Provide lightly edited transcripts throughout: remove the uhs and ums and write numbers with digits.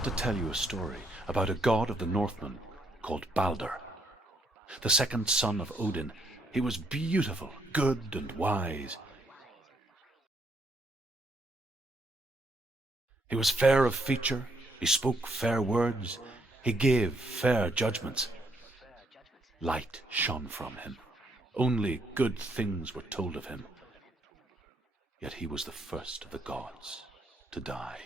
want to tell you a story about a god of the Northmen called Balder. The second son of Odin, he was beautiful, good and wise. He was fair of feature, he spoke fair words, he gave fair judgments. Light shone from him. Only good things were told of him. Yet he was the first of the gods to die.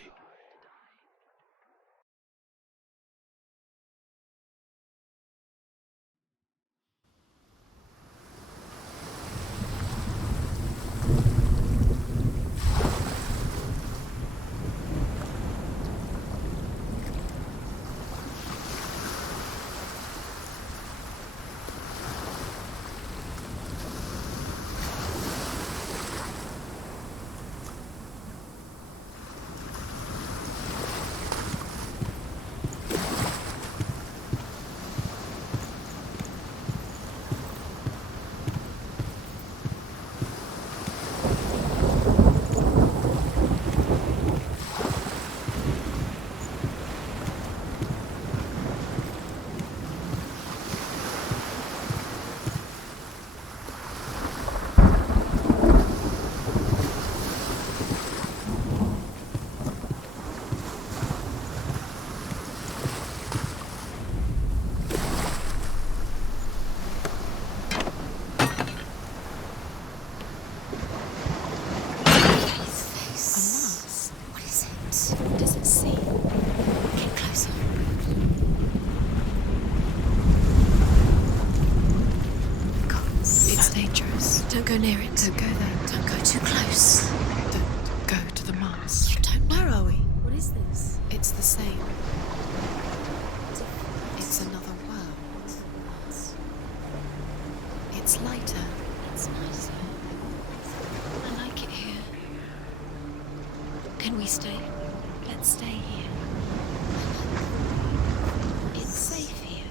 Don't go near it. Don't go there. Don't go too close. Don't go to the Mars. You don't know, Rowie. What is this? It's the same. It's another world. It's lighter. It's nicer. I like it here. Can we stay? Let's stay here. It's safe here.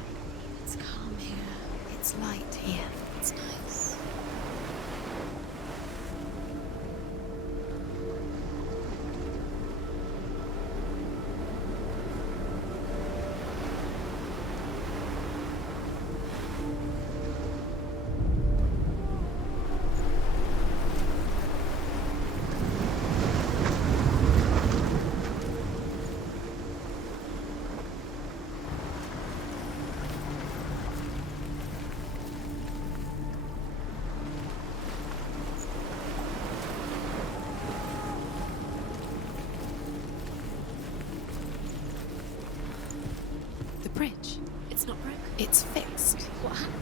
It's calm here. It's light here. It's nice. Bridge. It's not broken. It's fixed. What happened?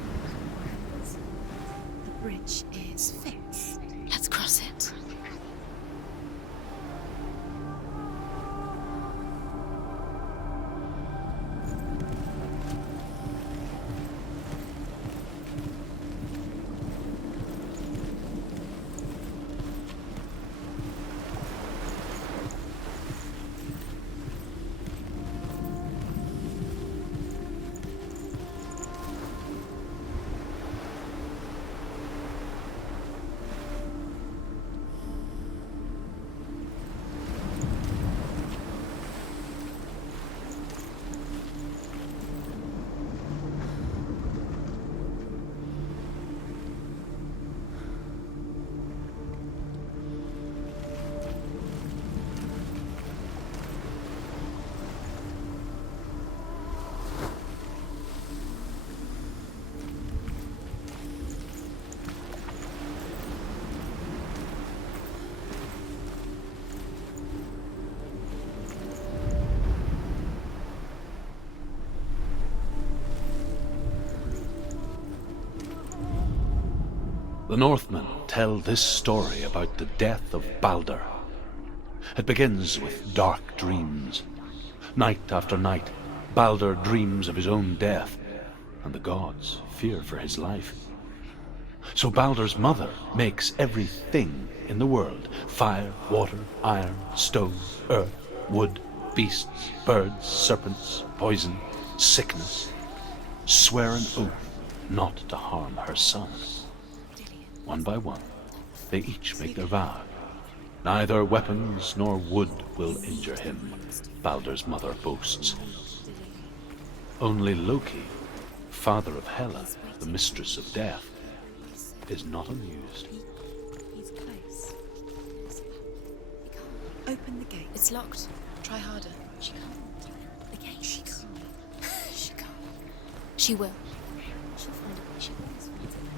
The bridge is fixed. Let's cross it. The Northmen tell this story about the death of Balder. It begins with dark dreams. Night after night, Balder dreams of his own death, and the gods fear for his life. So Balder's mother makes everything in the world: fire, water, iron, stone, earth, wood, beasts, birds, serpents, poison, sickness, swear an oath not to harm her son. One by one, they each make their vow, Neither weapons nor wood will injure him, Baldur's mother boasts. Only Loki, father of Hela, the mistress of death, is not amused. He's close. Open the gate. It's locked. Try harder. She can't. The gate. She can't. She can't. She will. She'll find a way. She always finds a way.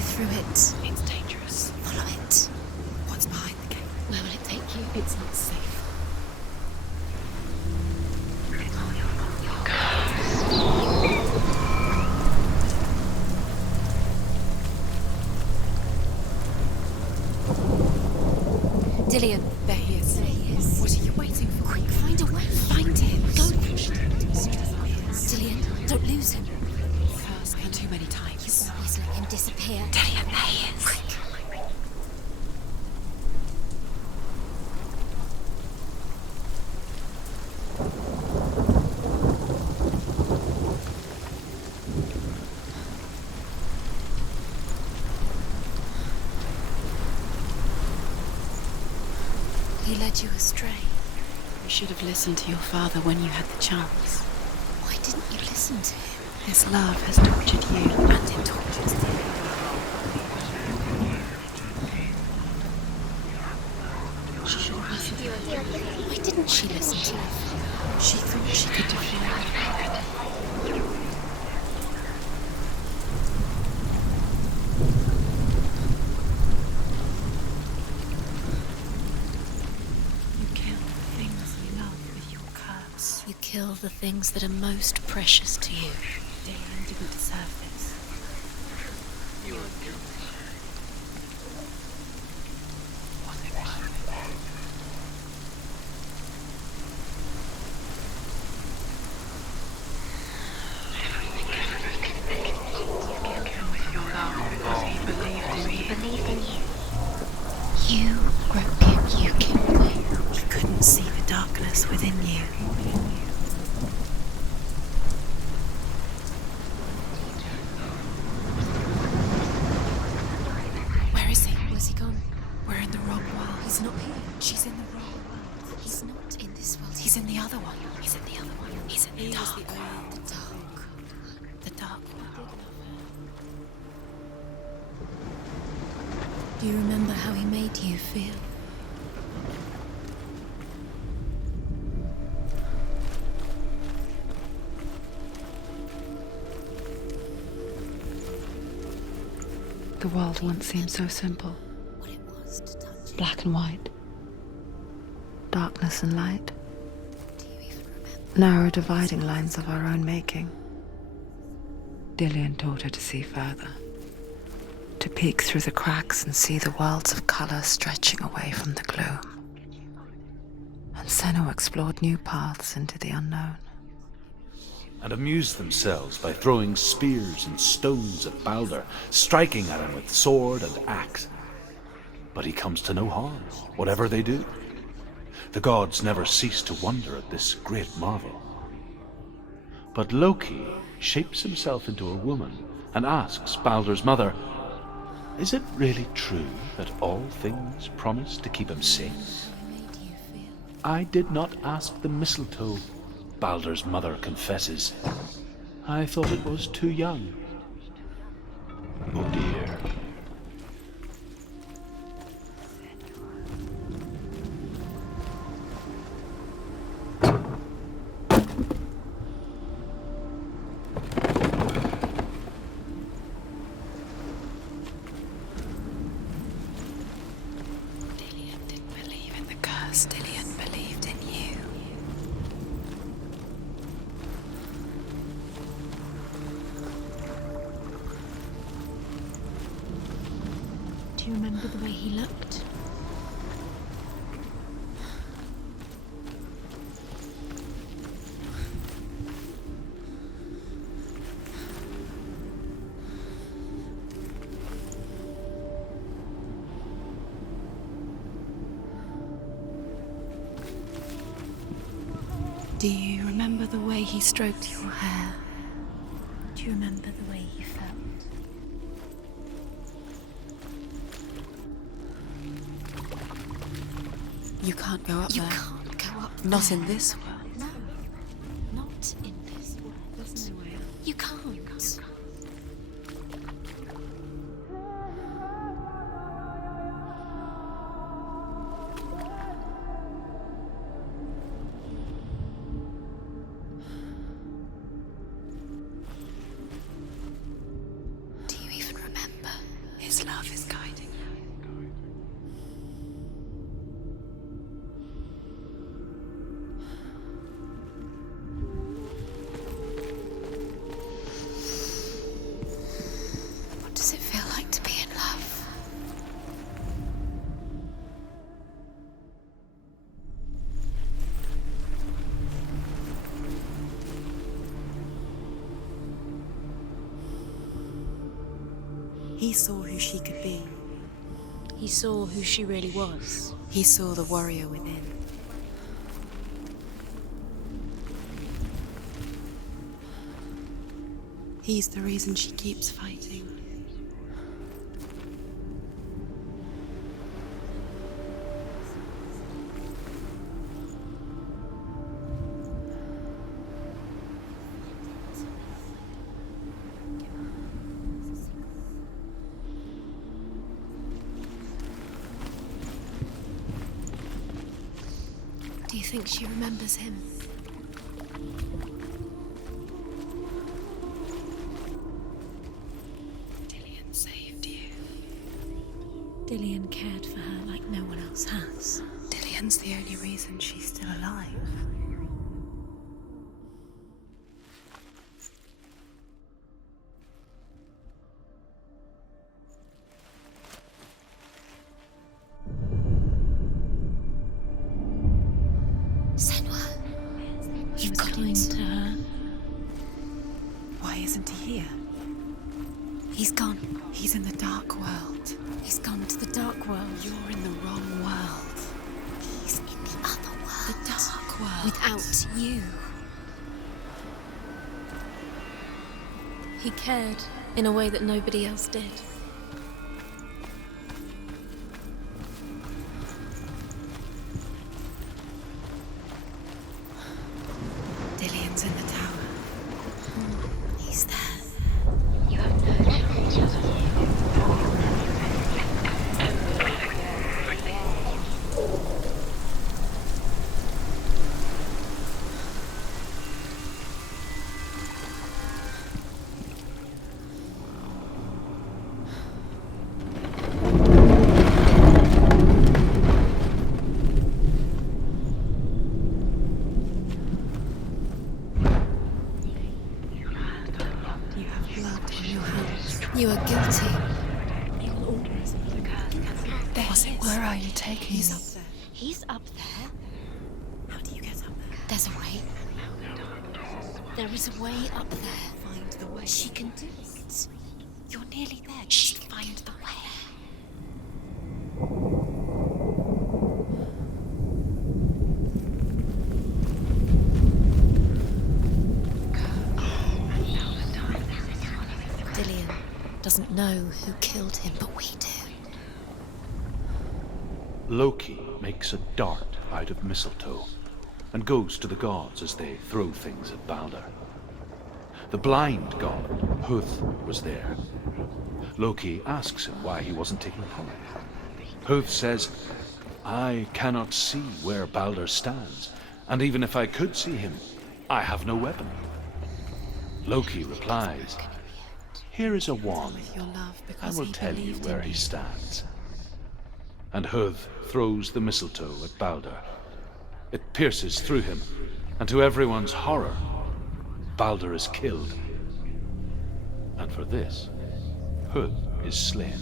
through it. It's dangerous. Follow it. What's behind the gate? Where will it take you? It's not safe. Dillian. There he is. There he is. What are you waiting for? Quick, find a way. Find him. Go. Dillian, don't lose him. First and too many times. You always let him disappear. Dillian, there he is. Quick. He led you astray. You should have listened to your father when you had the chance. Why didn't you listen to him? His love has tortured you. And it tortures him. Why didn't she listen to him? She thought she could defeat him. You kill the things you love with your curse. You kill the things that are most precious to you. Dylan didn't deserve this. You broke him. You killed him. He couldn't see the darkness within you. Where is he? Where's he gone? We're in the wrong world. He's not here. She's in the wrong world. He's not in this world. He's in the other one. He's in the other one. He's in the dark world. The dark. The dark world. Do you remember how he made you feel? The world once seemed so simple. What it was to touch you? Black and white. Darkness and light. Do you even remember? Narrow dividing lines of our own making. Dillian taught her to see further. To peek through the cracks and see the worlds of color stretching away from the gloom. And Senua explored new paths into the unknown. And amused themselves by throwing spears and stones at Balder, striking at him with sword and axe. But he comes to no harm, whatever they do. The gods never cease to wonder at this great marvel. But Loki shapes himself into a woman and asks Balder's mother, "Is it really true that all things promise to keep him safe?" How he made you feel? "I did not ask the mistletoe," Balder's mother confesses. "I thought it was too young." Oh dear. Dillian didn't believe in the curse. Dillian believed in you. Do you remember the way he looked? Do you remember the way he stroked your hair? Do you remember the way he felt? You can't go up You there. can't go up Not there. in this world. No, not in this world. There's no way up. You can't. Do you even remember? love is guiding her. What does it feel like to be in love? He saw who she could be. He saw who she really was. He saw the warrior within. He's the reason she keeps fighting. Do you think she remembers him? Dillian saved you. Dillian cared for her like no one else has. Dillian's the only reason she's still alive. Senua, He you've was got kind it. to her. Why isn't he here? He's gone. He's in the dark world. He's gone to the dark world. You're in the wrong world. He's in the other world. The dark world. Without you. He cared in a way that nobody else did. Dillian's in the tower. He's there. You have blood on your hands. You are guilty. Where are you taking me? He's up there. He's up there. How do you get up there? There's a way. There is a way up there. Find the way. She can do it. You're nearly there. Just find the way. Dillian doesn't know who killed him, but we do. Loki makes a dart out of mistletoe and goes to the gods as they throw things at Balder. The blind god, Huth, was there. Loki asks him why he wasn't taking part. Huth says, I cannot see where Balder stands, and even if I could see him, I have no weapon. Loki replies, here is a wand. With your love, I because will he tell you believed where in he you. stands. And Huth throws the mistletoe at Balder. It pierces through him, and to everyone's horror, Balder is killed. And for this, Huth is slain.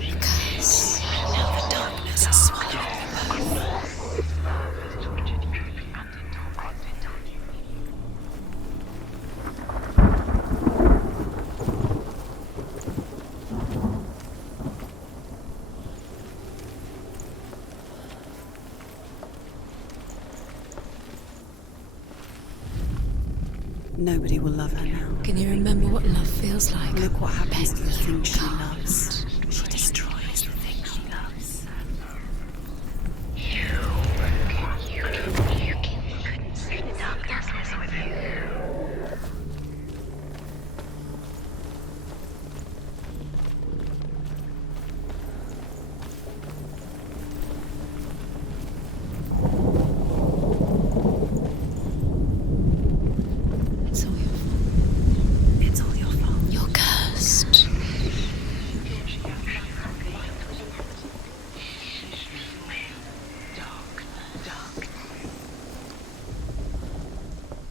Because now the darkness has swallowed them both. Nobody will love her now. Can you remember what love feels like? Look what happens to the Bet you things she can't. loves. She destroys the things she loves.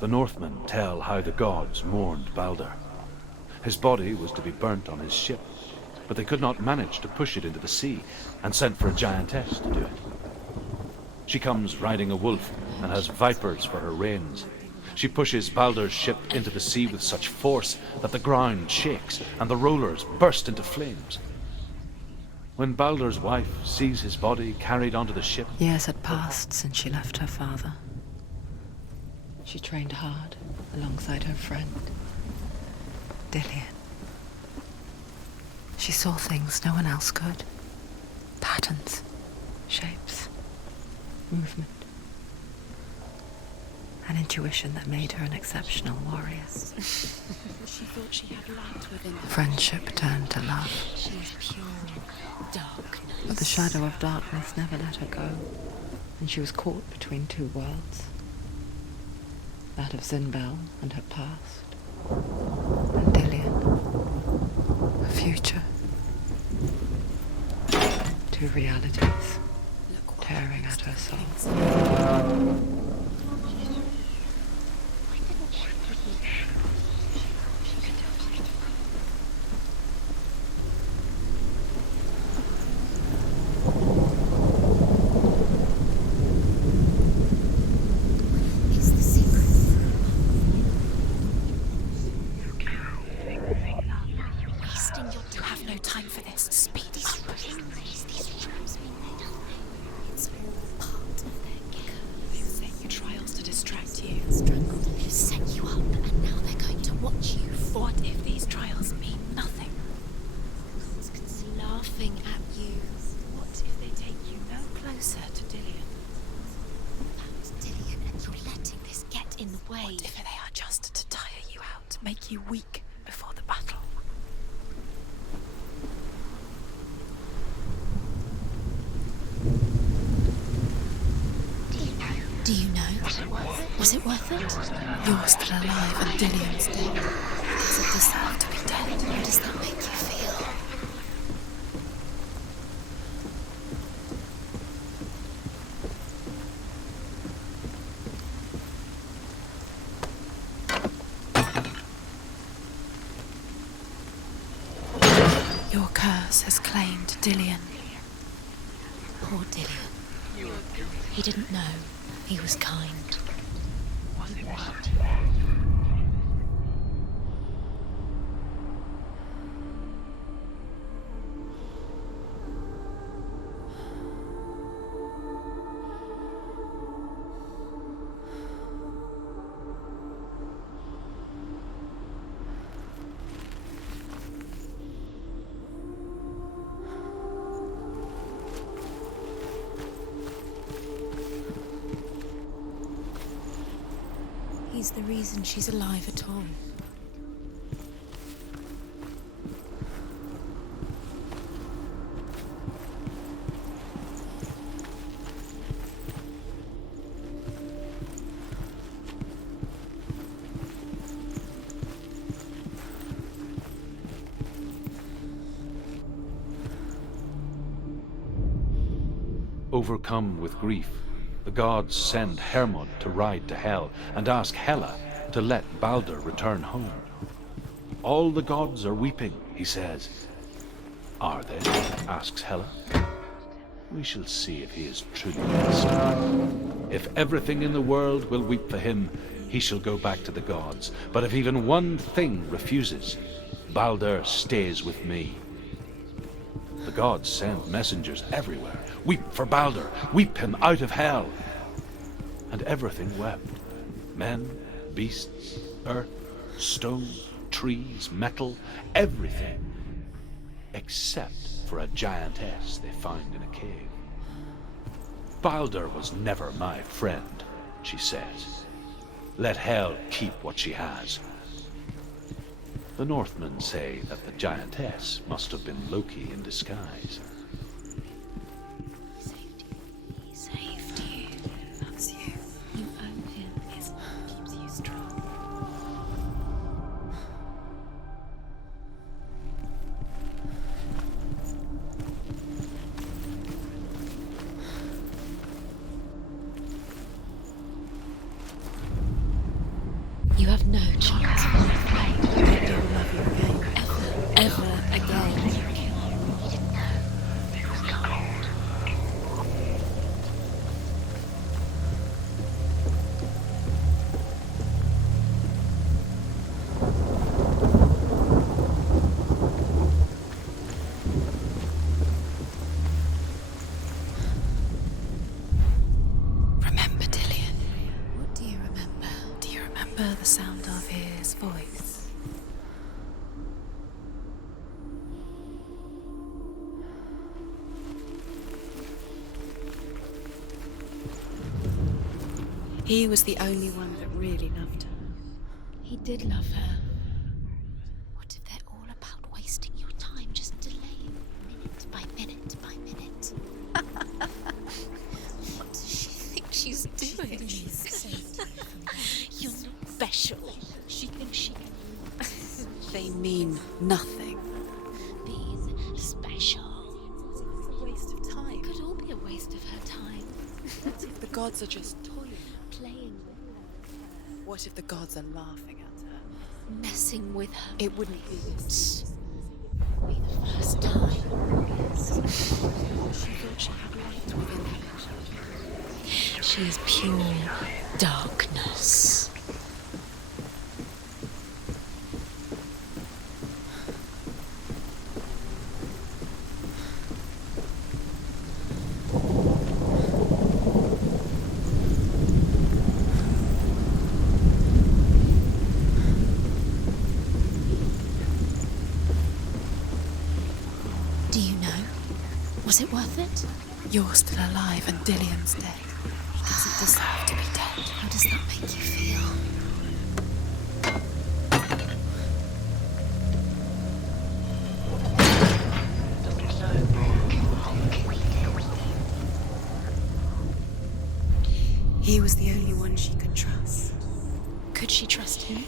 The Northmen tell how the gods mourned Balder. His body was to be burnt on his ship, but they could not manage to push it into the sea, and sent for a giantess to do it. She comes riding a wolf and has vipers for her reins. She pushes Balder's ship into the sea with such force that the ground shakes and the rollers burst into flames. When Balder's wife sees his body carried onto the ship... Years had passed since she left her father. She trained hard alongside her friend, Dillian. She saw things no one else could. Patterns, shapes, movement. An intuition that made her an exceptional warrior. She thought she had light within her. Friendship turned to love. She was pure darkness. But the shadow of darkness never let her go, and she was caught between two worlds. That of Zinbel and her past, and Dillian, her future. Two realities tearing at her soul. Make you weak before the battle. Do you know? Was it worth it? You're still alive and Dillian's dead. Does it deserve to be dead? How does that make you feel? Your curse has claimed Dillian. Poor Dillian. He didn't know. He was kind. Was it worth He's the reason she's alive at all. Overcome with grief, the gods send Hermod to ride to Hell and ask Hela to let Balder return home. All the gods are weeping, he says. Are they? Asks Hela. We shall see if he is truly blessed. If everything in the world will weep for him, he shall go back to the gods. But if even one thing refuses, Balder stays with me. The gods send messengers everywhere. Weep for Balder, weep him out of Hell. And everything wept. Men, beasts, earth, stone, trees, metal, everything. Except for a giantess they find in a cave. Balder was never my friend, she says. Let Hell keep what she has. The Northmen say that the giantess must have been Loki in disguise. He saved you. Loves you. You owe him. His love keeps you strong. the sound of his voice. He was the only one that really loved her. He did love her. What if they're all about wasting your time, just delaying minute by minute by minute? What does she think she's doing? You're not special. She thinks she can They mean nothing. be special. It's a waste of time. It could all be a waste of her time. What if the gods are just toying, Playing with her, what if the gods are laughing at her? messing with her. It wouldn't be this. Be the first time. She thought she had light within her. She is pure darkness. Do you know? Was it worth it? You're still alive and Dillian's dead. He doesn't deserve to be dead. How does that make you feel? He was the only one she could trust. Could she trust him?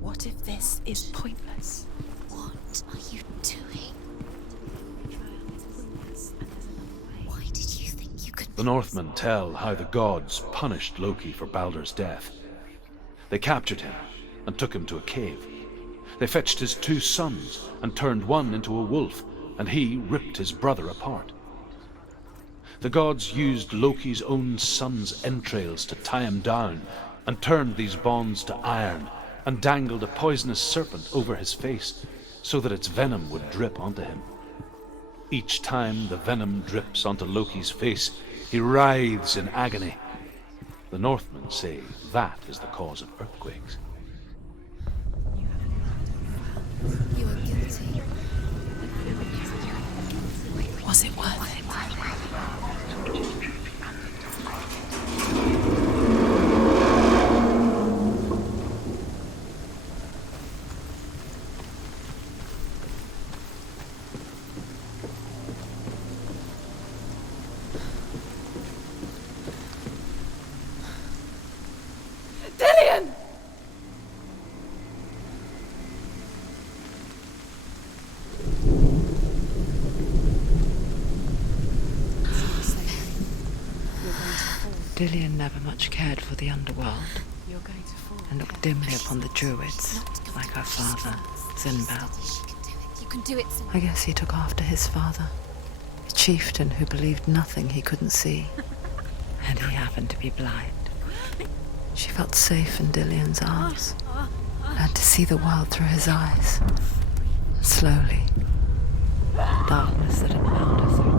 What if this is pointless? What are you doing? Why did you think you could... The Northmen tell how the gods punished Loki for Baldur's death. They captured him and took him to a cave. They fetched his 2 sons and turned one into a wolf, and he ripped his brother apart. The gods used Loki's own son's entrails to tie him down and turned these bonds to iron and dangled a poisonous serpent over his face so that its venom would drip onto him. Each time the venom drips onto Loki's face, he writhes in agony. The Northmen say that is the cause of earthquakes. You are guilty. Was it worth it? Dillian! Dillian never much cared for the underworld You're going to fall. and looked dimly upon the druids, like her father, Zinbel. She can do it. You can do it. I guess he took after his father, a chieftain who believed nothing he couldn't see, and he happened to be blind. She felt safe in Dillian's arms, learned to see the world through his eyes. And slowly, the darkness that had bound her so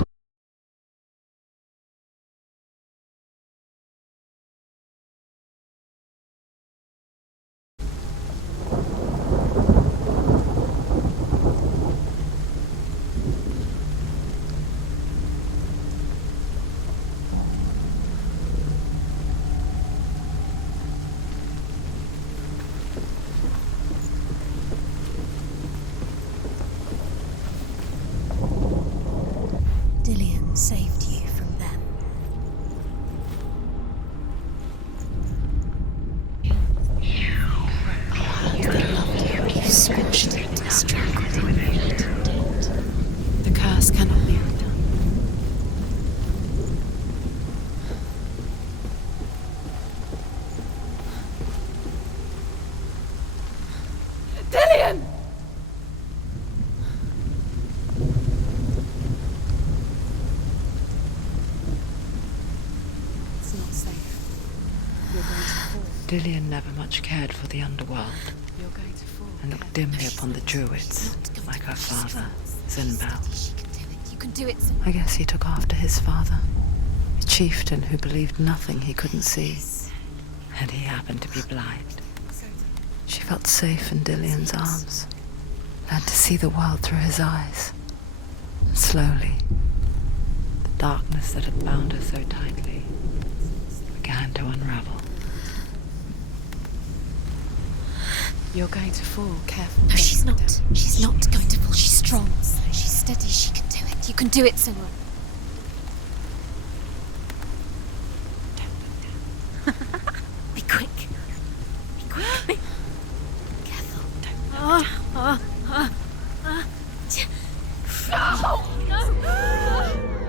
Dillian saved you from them. They loved you. You scorched it, strangled it, made it dead. The curse cannot be undone. Dillian! It's not safe. You're going to fall. Dillian never much cared for the underworld You're going to fall. and looked dimly upon the druids, like her father, Zinbel. She can do it. You can do it. I guess he took after his father, a chieftain who believed nothing he couldn't see. And he happened to be blind. She felt safe in Dillion's arms, learned to see the world through his eyes. And slowly, the darkness that had bound her so tightly began to unravel. You're going to fall, careful. No, she's not. She's not going to fall. She's strong. She's steady. She can do it. You can do it, Senua. Be quick. Be quick. Be careful. Don't go down. No!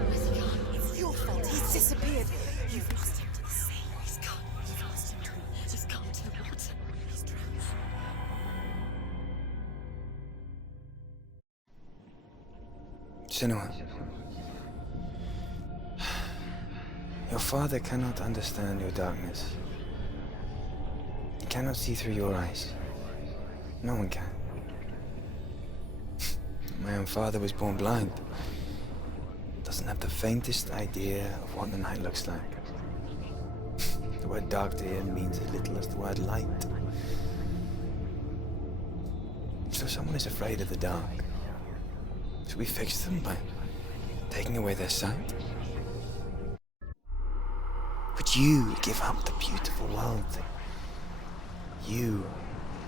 Where's he gone? It's your fault. He's disappeared. You've lost him to the sea. He's gone. You've lost him to the... He's gone to the water. He's drowned. Senua, your father cannot understand your darkness. He cannot see through your eyes. No one can. My own father was born blind. Doesn't have the faintest idea of what the night looks like. The word dark to him means as little as the word light. So someone is afraid of the dark. Should we fix them by taking away their sight? Would you give up the beautiful world that you,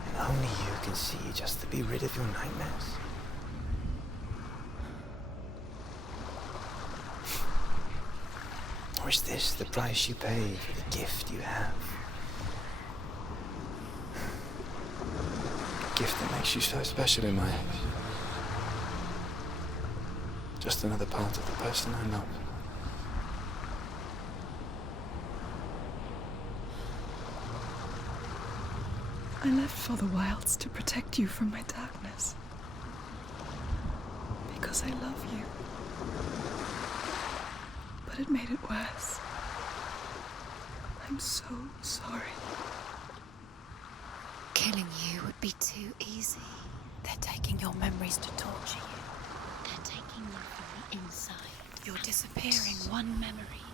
and only you, can see just to be rid of your nightmares? Or is this the price you pay for the gift you have? A gift that makes you so special in my eyes. Just another part of the person I love. I left for the wilds to protect you from my darkness. Because I love you. But it made it worse. I'm so sorry. Killing you would be too easy. They're taking your memories to torture you. They're taking them from the inside. You're disappearing one memory